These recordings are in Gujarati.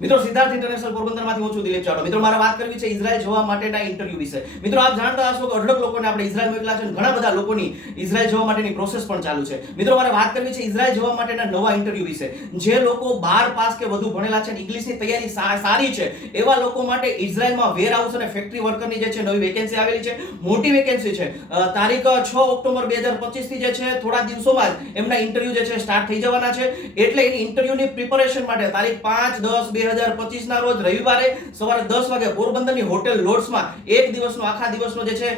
મિત્રો સિદ્ધાર્થ ઇન્ટરનેશનલ પોરબંદરમાંથી હું છું દિલીપ ચાવડા। મિત્રો મારે વાત કરવી છે ઇઝરાયલ જવા માટેના ઇન્ટરવ્યુ વિશે। મિત્રો આપ જાણતા હશો કે અઢળક લોકોને આપણે ઇઝરાયલ મોકલા છે અને ઘણા બધા લોકોની ઇઝરાયલ જવા માટેની પ્રોસેસ પણ ચાલુ છે। મિત્રો મારે વાત કરવી છે ઇઝરાયલ જવા માટેના નવા ઇન્ટરવ્યુ વિશે। જે લોકો 12 પાસ કે વધુ ભણેલા છે અને ઇંગ્લિશની તૈયારી સારી છે એવા લોકો માટે ઇઝરાયલમાં વેરહાઉસ અને ફેક્ટરી વર્કરની જે છે નવી વેકેન્સી આવેલી છે, મોટી વેકેન્સી છે। તારીખ 6 ઓક્ટોબર 2025 થી જે છે થોડા દિવસોમાં જ એમના ઇન્ટરવ્યુ જે છે સ્ટાર્ટ થઈ જવાના છે। એટલે એની ઇન્ટરવ્યુની પ્રિપેરેશન માટે તારીખ 5/10/2025 ના રોજ રવિવારે સવારે 10 વાગે પોરબંદરની હોટેલ લોર્ડ્સમાં એક દિવસનો આખા દિવસનો જે છે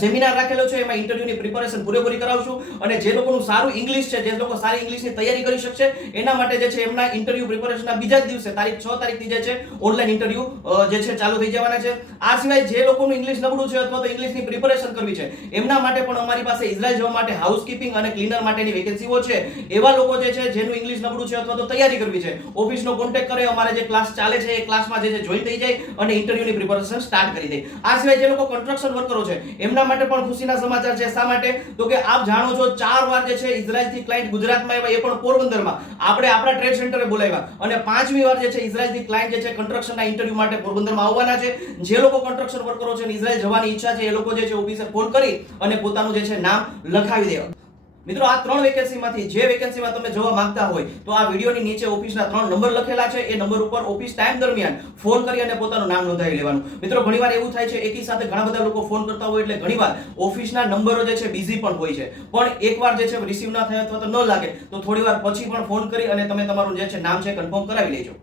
સેમિનાર રાખેલો છે। એમાં ઇન્ટરવ્યુની પ્રિપેરેશન પૂરેપૂરી કરાવશું અને જે લોકોનું સારું ઇંગ્લિશ છે, જે લોકો સારી ઇંગ્લિશની તૈયારી કરી શકશે એના માટે જે છે એમના ઇન્ટરવ્યુ પ્રિપેરેશનના બીજા જ દિવસે તારીખ 6 તારીખથી જે છે ઓનલાઈન ઇન્ટરવ્યુ જે છે ચાલુ થઈ જવાના છે। આ સિવાય જે લોકોનું ઇંગ્લિશ નબળું છે અથવા તો ઇંગ્લિશની પ્રિપેરેશન કરવી છે એમના માટે પણ અમારી પાસે ઇઝરાયલ જવા માટે હાઉસકીપિંગ અને ક્લીનર માટેની વેકેન્સીઓ છે। એવા લોકો જે છે જેનું ઇંગ્લિશ નબળું છે અથવા તો તૈયારી કરવી છે, ઓફિસનો કોન્ટેક્ટ કરે, અમારે જે ક્લાસ ચાલે છે એ ક્લાસમાં જે છે જોઈન થઈ જાય અને ઇન્ટરવ્યુની પ્રિપેરેશન સ્ટાર્ટ કરી દે। આ સિવાય જે લોકો કન્સ્ટ્રક્શન વર્કરો છે એમના માટે પણ ખુશીના સમાચાર છે। શા માટે? તો કે આપ જાણો છો 4 વાર જે છે ઇઝરાયલથી ક્લાયન્ટ ગુજરાતમાં આવ્યા, એ પણ પોરબંદરમાં આપણે આપણા ટ્રેડ સેન્ટરે બોલાવ્યા અને 5મી વાર જે છે ઇઝરાયલથી ક્લાયન્ટ જે છે કન્સ્ટ્રક્શનના ઇન્ટરવ્યુ માટે પોરબંદરમાં આવવાના છે। જે લોકો કન્સ્ટ્રક્શન વર્કરો છે અને ઇઝરાયલ જવાની ઈચ્છા છે એ લોકો જે છે ઓફિસે ફોન કરી અને પોતાનું જે છે નામ લખાવી દેવા। મિત્રો આ 3 વેકેન્સીમાંથી જે વેકેન્સીમાં તમે જવા માંગતા હોય તો આ વિડિયોની નીચે ઓફિસના 3 નંબર લખેલા છે, એ નંબર ઉપર ઓફિસ ટાઈમ દરમિયાન ફોન કરી અને પોતાનું નામ નોંધાવી લેવાનું। મિત્રો ઘણીવાર એવું થાય છે એકી સાથે ઘણા બધા લોકો ફોન કરતા હોય એટલે ઘણીવાર ઓફિસના નંબરો જે છે બિઝી પણ હોય છે, પણ એકવાર જે છે રિસીવ ના થાય અથવા તો ન લાગે તો થોડીવાર પછી પણ ફોન કરી અને તમે તમારું જે છે નામ છે કન્ફર્મ કરાવી લેજો।